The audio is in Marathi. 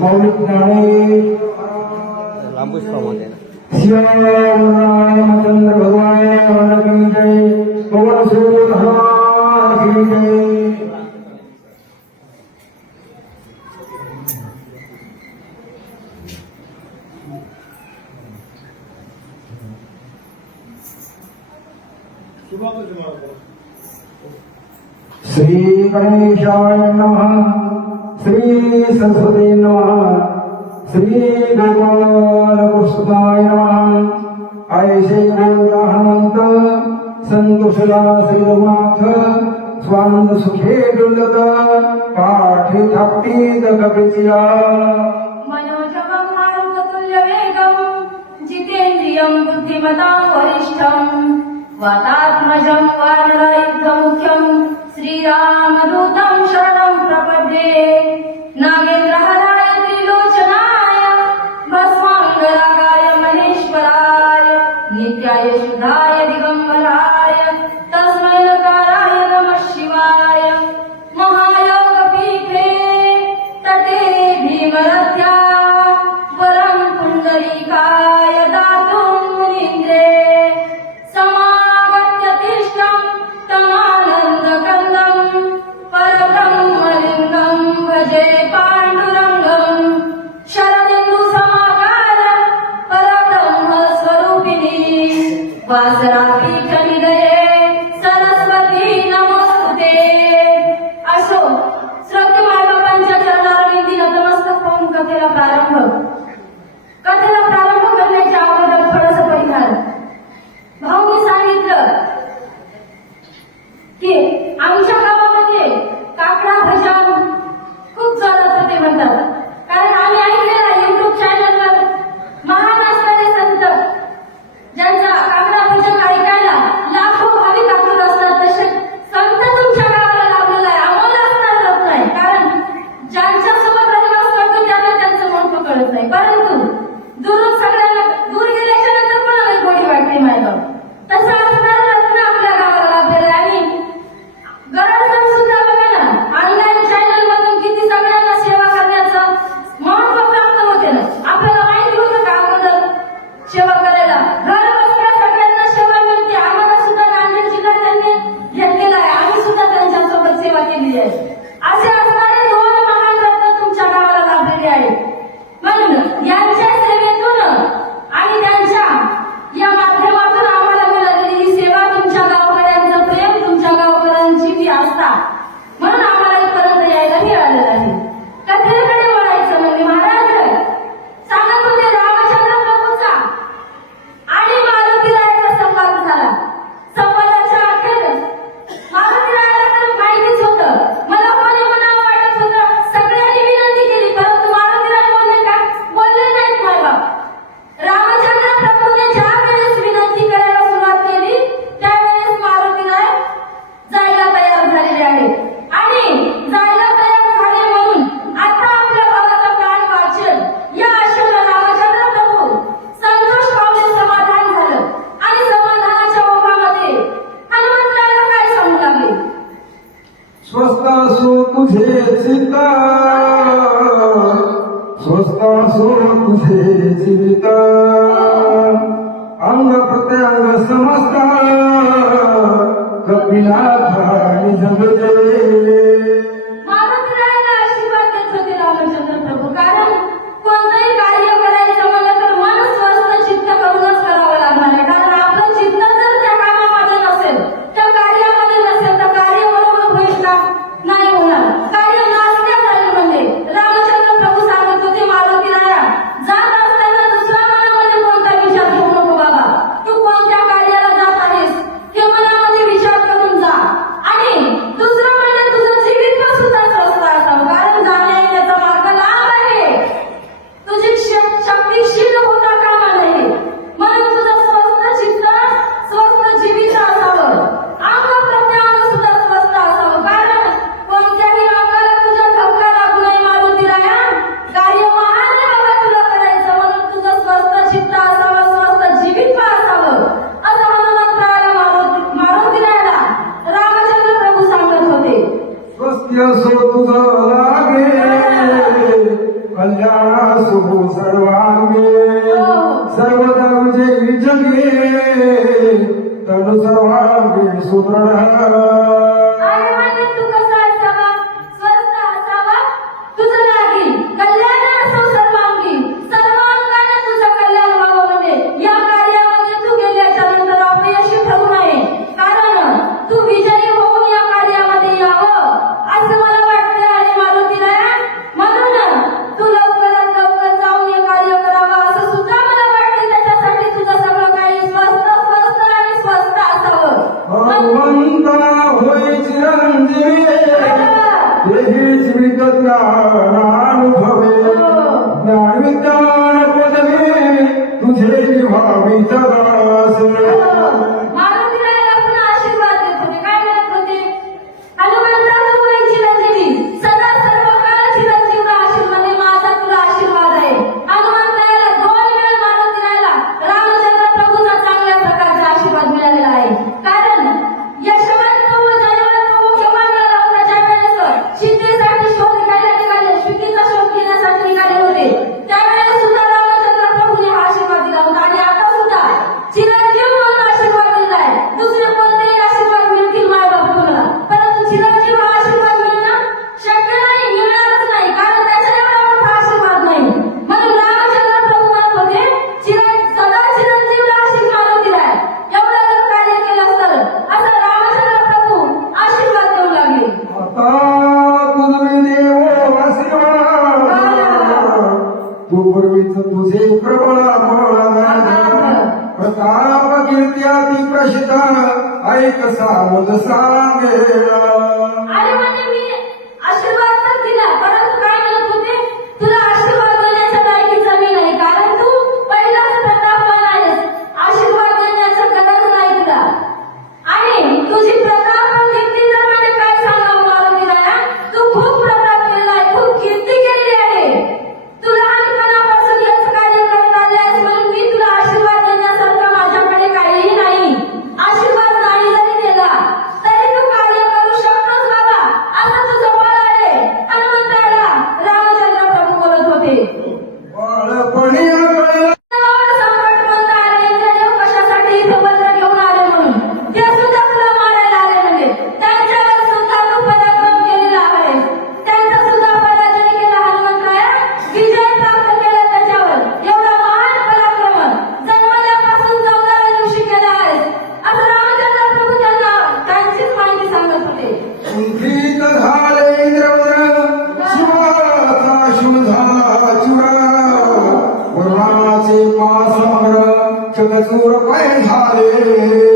मौलिक श्यामचंद्र भगवान की जय पवन सूर्य भगवान की जय शुभ श्री गणेशाय नम। श्री सरस्वती नम। श्री गोपालकृष्णाय नम। ऐशे अनंत संतुषला श्री रघुनाथ स्वानंद सुखे दुर्लत पाठी थापटी कपिचिया मनोजवं तुल्यवेगं जितेन्द्रियं वरिष्ठम् त्वतात्मजं वानरयुद्धमुख्यं श्रीरामदूतं शरणं प्रपद्ये नागेन्द्र my love. आहे. आणि जायला तयार झाले म्हणून आता आपल्या भावाचा प्राण वाचेल. या आशेला प्रभू संतोष पावले समाधान झालं. आणि समाधानाच्या ओघामध्ये हनुमंतराला काय सांगू लागले? स्वस्त असो तुझे चिंता. स्वस्त असो तुझे चिंता. अंग प्रत्यंग समजता رب العالمين सर्वांगे हो. सर्व तनुजे विजगे तनु सर्वांगे सुदृढ. पूर्वीच तुझे प्रबळा प्रताप कीर्त्यादी प्रसिद्ध ऐक सावध सांगेला गजूर पै झाले.